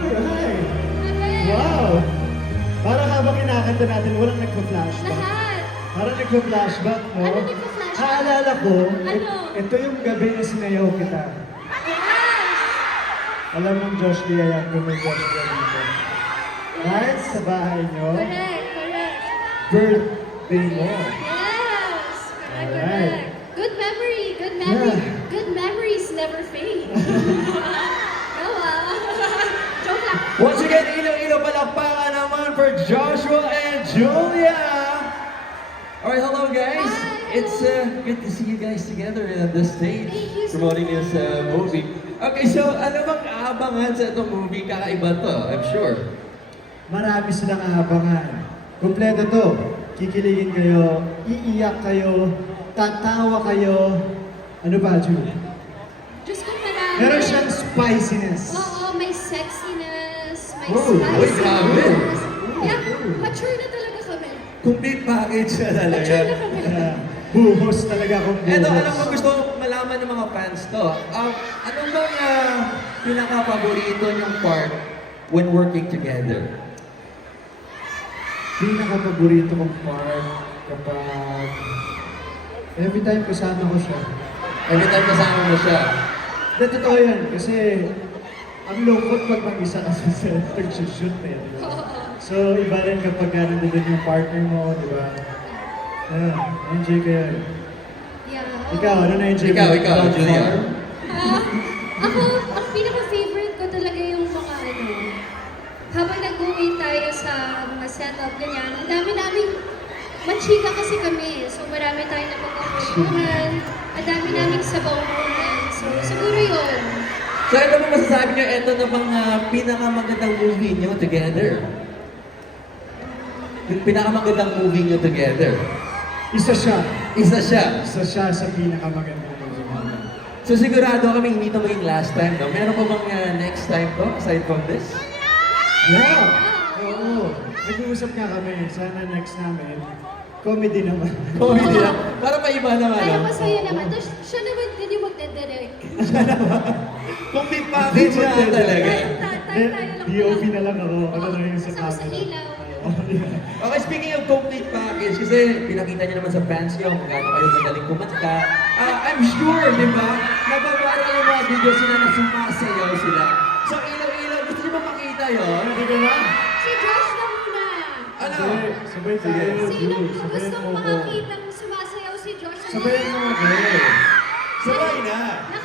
Alright. Galing. Wow! Parang habang kinakanta natin, walang nagpa-flashback. Lahat. Parang nagpa-flashback, no? Ano nagpa-flashback? Naalala ko, Ano? ito yung gabi na sinayaw kita. Yes. Alam ng Josh Lia yan kung may Josh Lia dito. Right sa bahay nyo, Correct, correct. birthday mo. Yes. Correct, Alright. correct. Good memory, good memory. Yeah. Good memories never fade. Gawa. Joke lang. Once again, ilo-ilo palakpakan naman for Joshua and Julia! Alright, hello guys! Hi, It's good to see you guys together on the stage Thank you so promoting much. this movie. Okay, so ano bang aabangan sa itong movie? Kakaiba to, I'm sure. Marami silang aabangan. Kompleto to. Kikiligin kayo, iiyak kayo, tatawa kayo. Ano ba, Julie? Diyos ko, marami. Meron siyang spiciness. Oo, may sexiness, may Oh, uy, grabe. spiciness. Yeah, mature na talaga kami. Complete package na talaga. Mature na kami. Buhos talaga kung buhos. Eto, alam ko gusto malaman ng mga fans to. Ano bang pinaka-paborito niyong part when working together? Pinaka-paborito kong part kapag every time kasama ko siya. Every time kasama mo siya. Hindi, totoo yan. Kasi ang lungkot pag mag-isa ka sa set, nag-shoot eh. Di ba? So, iba rin kapag nandun yung partner mo, di ba? Enjoy ko yan. Yeah. Ikaw, ano na-enjoy Ikaw, mo? ikaw, About Julia. farm? Ako, ang pinaka-favorite ko talaga yung mga habang nag-uwi tayo sa mga setup, ganyan, ang dami naming machika kasi kami. So, marami tayong napagkakulimuhan, ang dami naming sabaw moments. So, siguro yun. So ano ba masasabi niyo, ito na bang pinakamagandang movie niyo together? Yung pinakamagandang movie niyo together? Isa siya. Isa siya. Isa siya sa pinakamagandang movie namin. So sigurado kami hindi ito maging last time, no? Meron pa bang next time to, aside from this? Yeah! Oo. Nag-uusap nga kami. Sana next namin, comedy naman. Comedy lang. Para maiba naman, Para no? masaya naman. Tapos, siya naman din yung magdedirect. Complete package na talaga. Tayo lang. DOP na lang ako. Ano lang yung sa Kasama sa camera. ilaw. Okay, speaking of complete package, kasi pinakita niyo naman sa fans niyo kung gaano kayo magaling kumanta. I'm sure, di ba? Nababara yung mga video sila na sumasayaw sila. So, ilaw-ilaw, gusto niyo ba makita yun? Hindi ko na. Si Josh na muna. Ano? Sabay tayo. Sino Jules. po Sabayan gustong mo ako. makakitang sumasayaw si Josh? Sabayan mo ako. Sabay na. Na